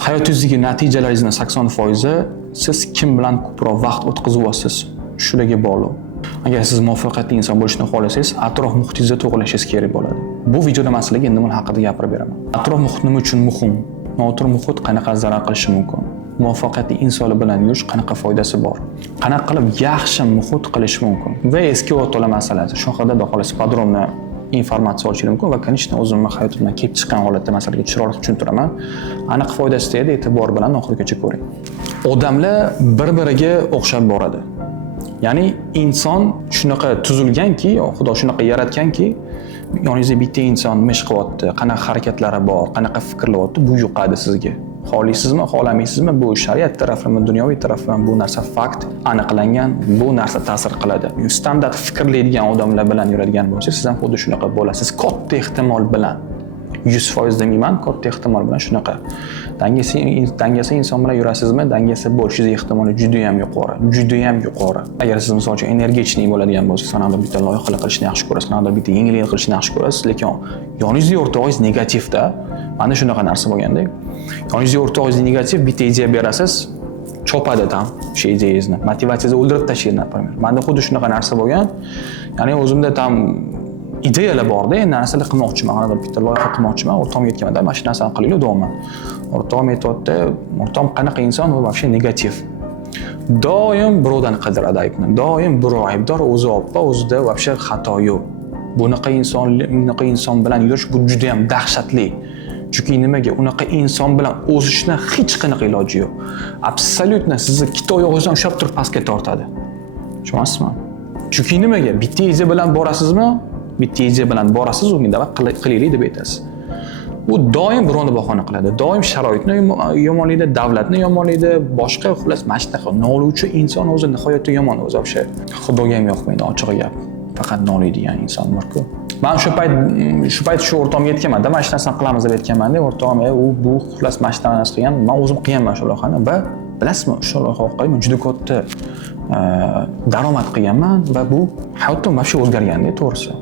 Hayotingizdagi natijalaringizni 80% siz kim bilan ko'proq vaqt o'tkazyapsiz, shularga bog'liq. Agar siz muvaffaqiyatli inson bo'lishni xohlasangiz, atrof muhitingizni to'g'rilashingiz kerak bo'ladi. Bu videoda man sizlarga nima haqida gapirib beraman. Atrof muhit nima uchun muhim? Noto'g'ri muhit qanaqa zarar qilishi mumkin? Muvaffaqiyatli insonlar bilan yurish qanaqa foydasi bor? Qanaqa qilib yaxshi muhit qilish mumkin? Va eski o'rtoqlar masalasi. Shu haqida xolos podrobni informatsiya olish mumkin va конечно o'zimning hayotimdan kelib chiqqan holatda masalga chiroyli tushuntiraman. Aniq foydasi tegadi, e'tibor bilan oxirigacha ko'ring. Odamlar bir-biriga o'xshab boradi. Ya'ni inson shunaqa tuzilganki, Xudo shunaqa yaratganki, yoningizda bitta inson ish qilyapti, qanaqa harakatlari bor, qanaqa fikrlayapti, bu yuqadi sizga. Xohlaysizmi, xohlamaysizmi, bu shariat tarafidan, dunyoviy tarafidan bu narsa fakt aniqlangan, bu narsa ta'sir qiladi. Standart fikrlaydigan odamlar bilan yuradigan bo'lsangiz, siz ham xuddi shunaqa bo'lasiz. Katta ehtimol bilan 100% demayman, katta ehtimol bilan shunaqa. Dangasa inson bilan yurasizmi? Dangasa bo'lishingiz ehtimoli juda ham yuqori, juda ham yuqori. Agar siz misol uchun energetik bo'ladigan bo'lsangiz, sanada bitta loyihalar qilishni yaxshi ko'rasiz, sanada bitta yengillik qilishni yaxshi ko'rasiz, lekin yoningizda o'rtog'ingiz negativda, mana shunaqa narsa bo'lganda, yoningizda o'rtog'ingiz negativ, bitta ideya berasiz, chopadi ham o'sha ideyangizni, motivatsiyangizni o'ldirib tashlaydi, например. Menda xuddi shunaqa narsa bo'lgan. Ya'ni o'zimda ham ideyalar borda, endi narsalar qilmoqchiman, mana bitta loyiha qilmoqchiman, o'rtog'imga aytganman, mana shu narsani qilinglar deyapman. O'rtog'im aytayapti, o'rtog'im qanaqa inson, u вообще negativ. Doim birovdan qidiradi aybni, doim birov aybdor, o'zi oppa, o'zida вообще xato yo'q. Bunaqa inson bilan yurish bu juda ham dahshatli. Chunki nimaga? Unaqa inson bilan o'sishni hech qanaqa iloji yo'q. Absolyutno sizni ikkita oyog'ingizdan ushlab turib pastga tortadi. Tushunyapsizmi? Chunki nimaga? Bitta iza bilan borasizmi? Bitta iza bilan borasiz, unga davat qilaylik deb aytasiz. U doim birovni bahona qiladi. Doim sharoitni yomonlaydi, davlatni yomonlaydi, boshqa xullas mashnaqa noluvchi inson o'zi nihoyatda yomon o'zi o'sha. Xudoga ham yoqmaydi, ochig'i gap. Faqat noliydigan inson borku. Men shu payt shu o'rtog'imga aytganman, mana shu narsani qilamiz deb aytganman-da, o'rtog'im bu xullas mashnaqa qilgan, men o'zim qilganman shu loyihani va bilasizmi, shu loyiha orqali men juda katta daromad qilganman va bu hayotim вообще o'zgarganda, to'g'risi.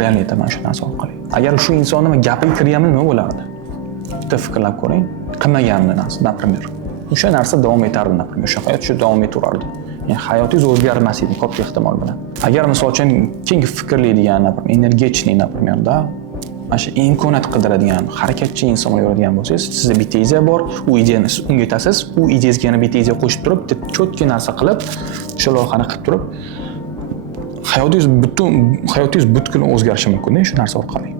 Real aytaman shu narsa orqali. Agar shu insonni gapiga kirganimda nima bo'lardi? Bitta fikrlab ko'ring. Qilmaganimni narsa, например. O'sha narsa davom etardi, например. O'sha hayot shu davom etaverardi. Ya'ni hayotingiz o'zgarmas edi katta ehtimol bilan. Agar misol uchun keng fikrlaydigan, например, energetchniy, например, da mana shu imkoniyat qidiradigan, harakatchi inson bo'ladigan bo'lsangiz, sizda bitta ideya bor, u ideyani unga aytasiz, u ideyangizga yana bitta ideya qo'shib turib, cho'tka narsa qilib, o'sha loyihani qilib turib, hayotingiz butkul o'zgarishi mumkin shu narsa orqali.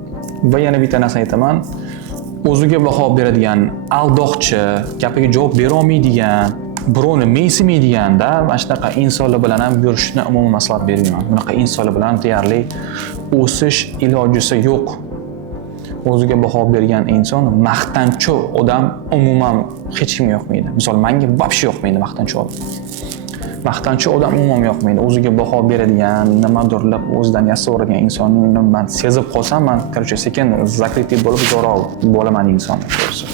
Va yana bitta narsa aytaman, o'ziga baho beradigan, aldoqchi, gapiga javob bera olmaydigan, birovni mensimaydigan-da, mana shunaqa insonlar bilan ham yurishni umuman maslahat bermayman. Bunaqa insonlar bilan deyarli o'sish ilojisi yo'q. O'ziga baho bergan inson, maqtanchi odam umuman hech kimga yoqmaydi. Misol, menga вообще yoqmaydi maqtanchi odam. Maqtanchi odam umuman yoqmaydi. O'ziga baho beradigan, nimadirlar o'zidan yasaveradigan insonni men sezib qolsam, men короче sekin zakritib bo'lib zo'roq bo'laman inson to'g'risi.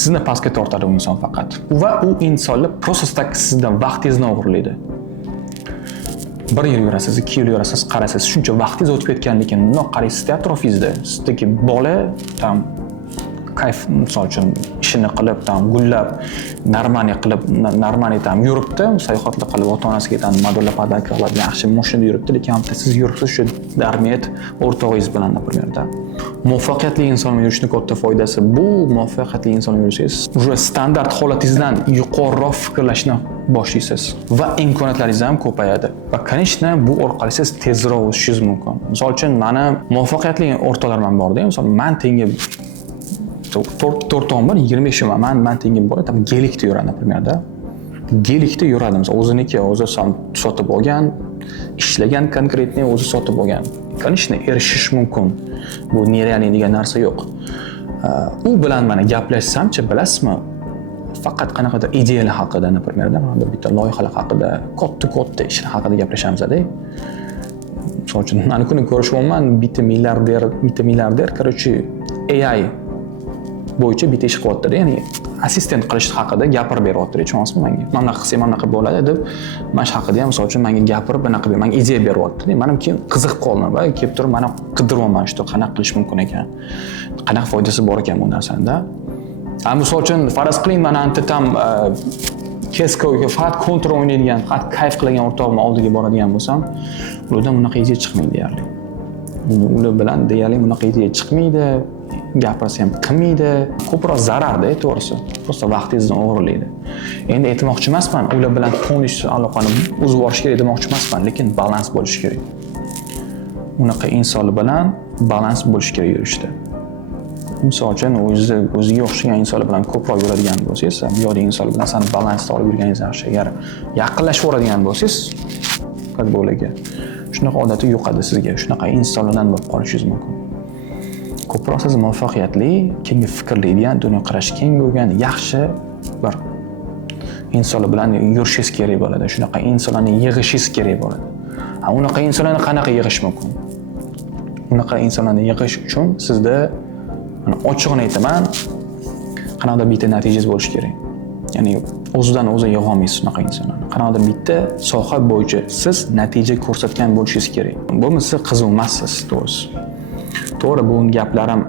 Sizni pastga tortadi u inson faqat. Va u insonlar просто так sizdan vaqtingizni o'g'irlaydi. 1 yil yurasiz, 2 yil yurasiz, qarasiz, shuncha vaqtingiz o'tib ketganligini, bundoq qaraysiz atrofingizda, sizdagi bola tam kayf, misol uchun ishini qilib, tam gullab, normaliy tam yuribdi, sayohatlar qilib, ota-onasiga tam nimadirlar podarka qilib, yaxshi mashinada yuribdi, lekin siz yuribsiz shu darmiyat o'rtog'ingiz bilan, например, da. Muvaffaqiyatli inson bilan yurishning katta foydasi bu, muvaffaqiyatli inson bilan yursangiz, o'sha standart holatingizdan yuqoriroq fikrlashni boshlaysiz va imkoniyatlaringiz ham ko'payadi. Va конечно, bu orqali siz tezroq o'sishingiz mumkin. Misol uchun, meni muvaffaqiyatli o'rtoqlarim borda, misol men tengi 4 omir 25 yil men tengim bor, tam gelikda yuradi, например, da. Gelikda yuradi, misol o'ziniki, o'zi sotib olgan, ishlagan konkretniy o'zi sotib olgan. Конечно, erishish mumkin. Bu nerealniy degan narsa yo'q. U bilan mana gaplashsamchi, bilasizmi? Faqat qanaqadir ideyalar haqida, например, mana bitta loyihalar haqida, katta ishlar haqida gaplashamiz-da. Misol uchun, mana kuni ko'rishyapman, bitta milliarder, короче, AI bo'yicha bitta ish qilyapti, ya'ni assistent qilish haqida gapirib beryapti, tushunasizmi menga? Mana bunaqa qilsa, mana bunaqa bo'ladi deb, mana shu haqida ham misol uchun menga gapirib, bunaqa deb menga ideya beryapti. Menim keyin qiziqib qoldim va kelib turib mana qidiryapman, shu qanaqa qilish mumkin ekan. Qanaqa foydasi bor ekan bu narsada. Misol uchun faraz qiling, mana anta ham keskoga faqat kontrol o'ynaydigan, faqat kayf qiladigan o'rtog'im oldiga boradigan bo'lsam, ulardan bunaqa ideya chiqmaydi deyarli. Ular bilan deyarli bunaqa ideya chiqmaydi, gapirsa ham qilmaydi. Ko'proq zararda, to'g'risi. Prosta vaqtingizni o'g'irlaydi. Endi aytmoqchi emasman, ular bilan polniy aloqani uzib olish kerak demoqchi emasman, lekin balans bo'lishi kerak. Unaqa insonlar bilan balans bo'lishi kerak yurishda. Misol uchun o'ziga o'xshagan insonlar bilan ko'proq yuradigan bo'lsangiz, buyoqdagi insonlar bilan sani balansda olib yurganingiz yaxshi. Agar yaqinlashib o'radigan bo'lsangiz, faqat bo'laga. Shunaqa odati yo'qadi sizga. Shunaqa insonlardan bo'lib qolishingiz mumkin. Ko'proq siz muvaffaqiyatli, keng fikrlaydigan, dunyoqarashi keng bo'lgan, yaxshi bir insonlar bilan yurishingiz kerak bo'ladi. Shunaqa insonlarni yig'ishingiz kerak bo'ladi. Unaqa insonlarni qanaqa yig'ish mumkin? Unaqa insonlarni yig'ish uchun sizda ochig'ini aytaman, qanaqadir bitta natijangiz bo'lishi kerak. Ya'ni o'zidan o'zi yig'a olmaysiz unaqa insonlarni. Qanaqadir bitta soha bo'yicha siz natija ko'rsatgan bo'lishingiz kerak. Bo'lmasa qiziq emassiz, to'g'risi. To'g'ri, bu gaplarim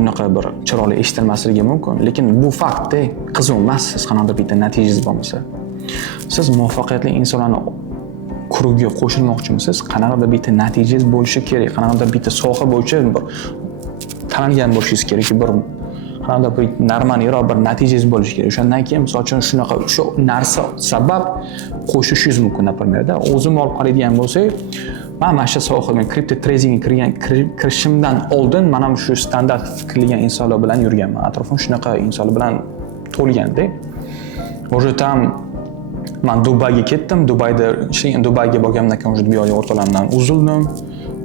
unaqa bir chiroyli eshitilmasligi mumkin, lekin bu faktda qiziq emassiz qanaqadir bitta natijangiz bo'lmasa. Siz muvaffaqiyatli insonlarni guruhiga qo'shilmoqchimisiz? Qanaqadir bitta natijangiz bo'lishi kerak, qanaqadir bitta soha bo'yicha bir tanilgan bo'lishingiz kerak, bir qanaqadir bir normalroq bir natijangiz bo'lishi kerak. O'shandan keyin misol uchun shunaqa shu narsa sabab qo'shishingiz mumkin, naprimerda. O'zim olib qaraydigan bo'lsak, mana shu sohaga kripto tradingga kirishimdan oldin mana shu standart fikrlagan insonlar bilan yurganman. Atrofim shunaqa insonlar bilan to'lganda. O'shadan men Dubayga ketdim. Dubayga borganimdan keyin o'sha buyoqdagi o'rtoqlarimdan uzildim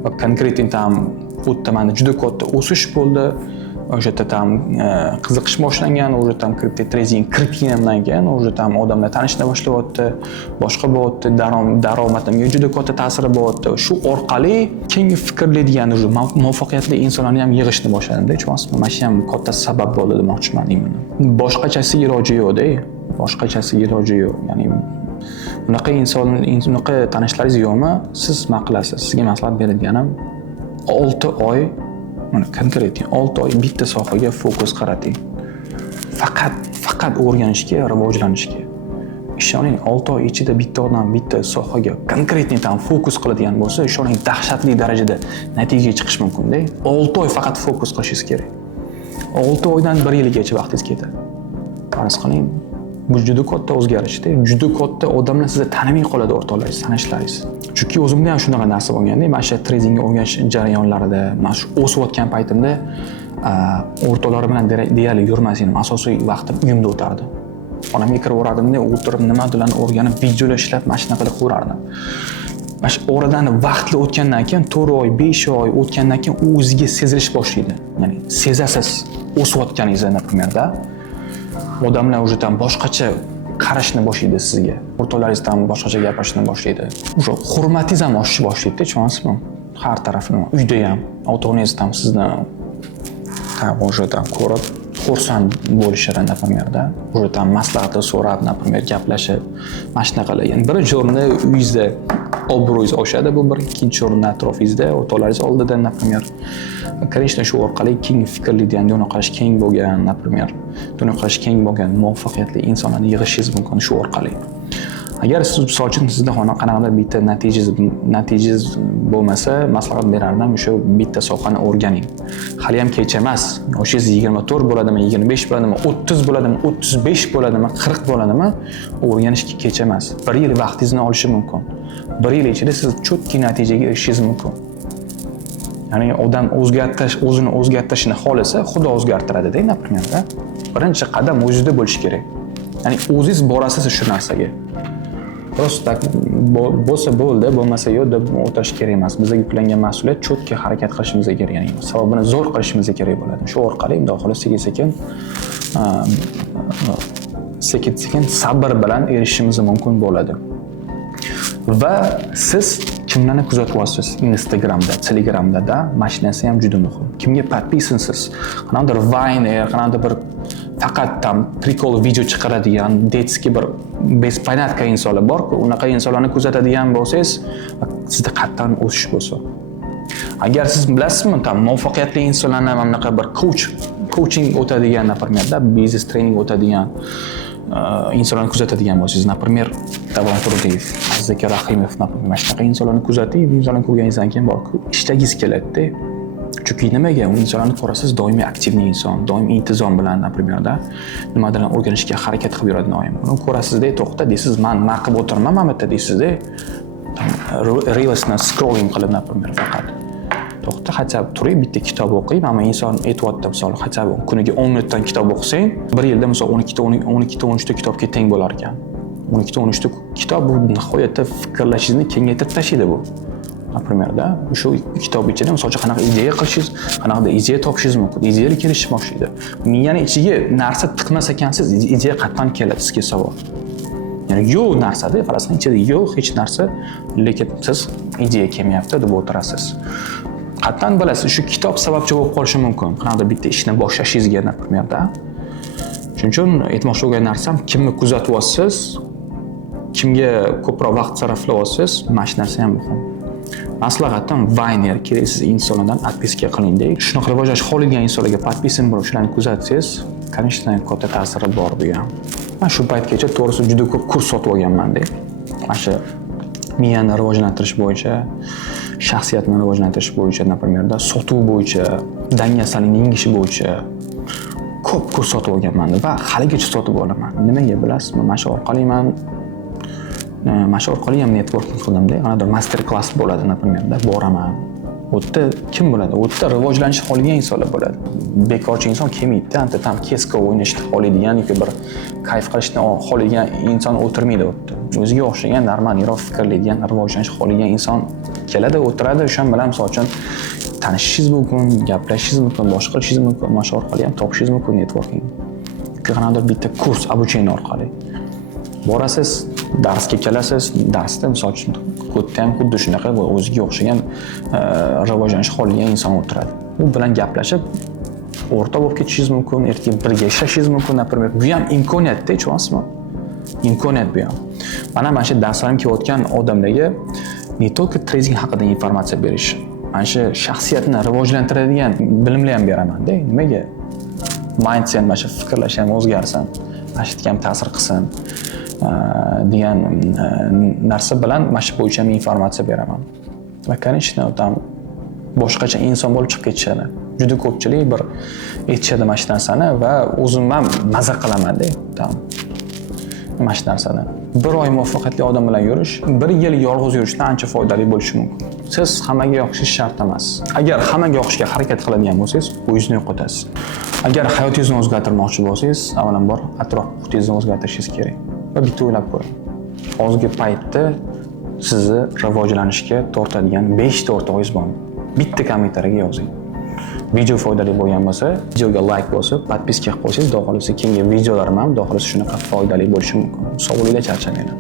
va konkretni ham o'tda menda juda katta o'sish bo'ldi. O'sha yerda ham qiziqish boshlangan, o'sha yerda ham kripto trading kirib kelgandan keyin o'sha yerda ham odamlar tanishna boshlayapti, boshqa bo'lyapti, daromadimga juda katta ta'siri bo'lyapti. Shu orqali keng fikrlaydigan o'sha muvaffaqiyatli insonlarni ham yig'ishni boshladim-da, tushunasizmi? Mana shu ham katta sabab bo'ldi demoqchiman men. Boshqachasi iloji yo'q-da. Boshqachasi iloji yo'q. Ya'ni unaqa tanishlaringiz yo'qmi? Siz nima qilasiz? Sizga maslahat beradiganim 6 oy, mana konkret 6 oy bitta sohaga fokus qarating. Faqat o'rganishga, rivojlanishga. Ishoning, 6 oy ichida bitta odam bitta sohaga konkretni ham fokus qiladigan bo'lsa, ishoning dahshatli darajada natijaga chiqish mumkin-da. 6 oy faqat fokus qilishingiz kerak. 6 oydan 1 yilgacha vaqtingiz ketadi. Faraz qiling, bu juda katta o'zgarishda, juda katta odamlar sizni tanimay qoladi, o'rtoqlaringiz, tanishlaringiz. Chunki o'zimda ham shunaqa narsa bo'lganda, mana shu tradingga o'rganish jarayonlarida, mana shu o'sayotgan paytimda o'rtoqlar bilan deyarli yurmasdim. Asosiy vaqtim uyimda o'tardi. Onamga kirib o'rardimda, o'tirib nimalarni o'rganib, videolar ishlab, mana shunaqa qilib ko'rardim. Mana shu oradan vaqtli o'tgandan keyin 4 oy, 5 oy o'tgandan keyin u o'ziga sezilish boshlaydi. Ya'ni sezasiz o'sayotganingizni, naprimerda. Odamlar o'shadan boshqacha qarashni boshlaydi sizga. O'rtoqlaringiz ham boshqacha gapirishni boshlaydi. O'sha hurmatingiz ham oshishni boshlaydi, tushunasizmi? Har tarafini, uyda ham, ota-onangiz ham sizni o'shadan ko'rib xursand bo'lishadi, naprimerda. O'shadan maslahat so'rab, naprimer gaplashib, mana shunaqalar. Ya'ni birinchi o'rinda uyingizda obro'yingiz oshadi, bu bir ikkinchi o'rinda atrofingizda, o'rtoqlaringiz oldida, naprimer. Конечно, shu orqali keng fikrlaydigan, dunyoqarashi keng bo'lgan, naprimer, dunyoqarashi keng bo'lgan muvaffaqiyatli insonlarni yig'ishingiz mumkin shu orqali. Agar siz misol uchun sizda qanaqadir bitta natijangiz bo'lmasa, maslahat berardim, o'sha bitta sohani o'rganing. Hali ham kech emas. Yoshingiz 24 bo'ladimi, 25 bo'ladimi, 30 bo'ladimi, 35 bo'ladimi, 40 bo'ladimi, o'rganishga kech emas. 1 yil vaqtingizni olishi mumkin. 1 yil ichida siz chotki natijaga erishishingiz mumkin. Ya'ni odam o'zini o'zgartirishni xohlasa, Xudo o'zgartiradi-da, naprimerda. Birinchi qadam o'zingizda bo'lishi kerak. Ya'ni o'zingiz borasiz shu narsaga. Prosta bo'lsa bo'ldi, bo'lmasa yo'q deb o'tash kerak emas. Bizga yuklangan mas'uliyat chotki harakat qilishimiz kerak, ya'ni sababini zo'r qilishimiz kerak bo'ladi. Shu orqali bunday xolos sekin sabr bilan erishishimiz mumkin bo'ladi. Va siz kimlarni kuzatyapsiz? Instagramda, Telegramda, mana shu narsa ham juda muhim. Kimga podpisansiz? Qanaqadir Vine, qanaqadir bir faqat tam prikol video chiqaradigan, detskiy bir bespoynatka insonlar bor-ku, unaqa insonlarni kuzatadigan bo'lsangiz, sizda qattan o'sish bo'lsa. Agar siz bilasizmi, tam muvaffaqiyatli insonlarni bunaqa bir coaching o'tadigan, например, biznes treyning o'tadigan insonlarni kuzatadigan bo'lsangiz, например, Davron Turdiyev, Aziz Rahimov, например, shunaqa insonlarni kuzatib, insonlarni ko'rganingizdan keyin borku ishlagingiz keladi-da. Chunki nimaga? U insonlarni ko'rasiz, doimiy aktivniy inson, doim intizom bilan, например, nimadan o'rganishga harakat qilib yuradi doim. Uni ko'rasiz-da, to'xta deysiz, men qilib o'tirman, mana bitta deysiz-da. Reelsni scrolling qilib, например, faqat. To'xta, hatto turib bitta kitob o'qiy, mana inson aytayotdi, misol, hatto kuniga 10 minutdan kitob o'qisang, bir yilda misol 12 ta kitobga teng bo'lar ekan. 12 ta 13 ta kitob bu nihoyatda fikrlashingizni kengaytirib tashlaydi bu. Например, shu kitob ichida misol uchun qanaqa ideya qilishingiz, qanaqa ideya topishingiz mumkin, ideyalar kelish boshlaydi. Miyani ichiga narsa tiqmas ekansiz, ideya qatdan keladi sizga savol. Ya'ni yo'q narsada, qarasang ichida yo'q hech narsa, lekin siz ideya kelmayapti deb o'tirasiz. Qatdan bilasiz, shu kitob sababchi bo'lib qolishi mumkin. Qanaqadir bitta ishni boshlashingizga, например, Shuning uchun aytmoqchi bo'lgan narsam, kimni kuzatyapsiz, kimga ko'proq vaqt sarflayapsiz, mana shu narsa ham muhim. Maslahatim Vayner keraksiz insonlardan atpiska qilingda. Shunaqa rivojlanish xohlagan insonlarga podpisan bo'lib shularni kuzatsangiz, конечно, katta ta'siri bor bu ham. Men shu paytgacha to'g'risi juda ko'p kurs sotib olganman-da. Mana shu miyani rivojlantirish bo'yicha, shaxsiyatni rivojlantirish bo'yicha, например, sotuv bo'yicha, dangasalikni yengishi bo'yicha ko'p kurs sotib olganman va haligacha sotib olaman. Nimaga bilasizmi? Mana shu orqali ham networking qildimda, qanaqadir master klass bo'ladi, например, boraman. U yerda kim bo'ladi? U yerda rivojlanishni xohlagan insonlar bo'ladi. Bekorchi inson kelmaydi, anta tam keska o'ynashni xohlaydigan yoki bir kayf qilishni xohlagan inson o'tirmaydi u yerda. O'ziga o'xshagan normalroq fikrlaydigan, rivojlanishni xohlagan inson keladi, o'tiradi, o'shan bilan misol uchun tanishishingiz mumkin, gaplashishingiz mumkin, boshqa qilishingiz mumkin, mana shu orqali ham topishingiz mumkin networking. Qanaqadir bitta kurs, обучение orqali borasiz, darsga kelasiz, darsda misol uchun kodda ham xuddi shunaqa o'ziga o'xshagan rivojlanishni xohlagan inson o'tiradi. U bilan gaplashib, o'rta bo'lib ketishingiz mumkin, ertaga birga ishlashingiz mumkin, например. Bu ham imkoniyatda, tushunasizmi? Imkoniyat bu ham. Mana shu darslarim kelayotgan odamlarga ne только trading haqida informatsiya berish, mana shu shaxsiyatni rivojlantiradigan bilimlar ham beraman-da. Nimaga? Mindset, mana shu fikrlash ham o'zgarsin, mana shu ham ta'sir qilsin degan narsa bilan mana shu bo'yicha informatsiya beraman. Va конечно, tam boshqacha inson bo'lib chiqib ketishadi. Juda ko'pchilik bir aytishadi mana shu narsani va o'zim ham maza qilaman-da, tam mana shu narsani. Bir oy muvaffaqiyatli odam bilan yurish, bir yil yolg'iz yurishdan ancha foydali bo'lishi mumkin. Siz hammaga yoqishingiz shart emas. Agar hammaga yoqishga harakat qiladigan bo'lsangiz, o'zingizni yo'qotasiz. Agar hayotingizni o'zgartirmoqchi bo'lsangiz, avvalambor atrof muhitingizni o'zgartirishingiz kerak. Va bitta o'ylab ko'ring. Hozirgi paytda sizni rivojlanishga tortadigan 5 ta o'rtog'ingiz bormi? Bitta kommentariyga yozing. Video foydali bo'lgan bo'lsa, videoga like bosib, podpiska qilib qo'ysangiz, xudo xolisa keyingi videolarim ham xudo xolisa shunaqa foydali bo'lishi mumkin. Sog' bo'linglar, charchamanglar.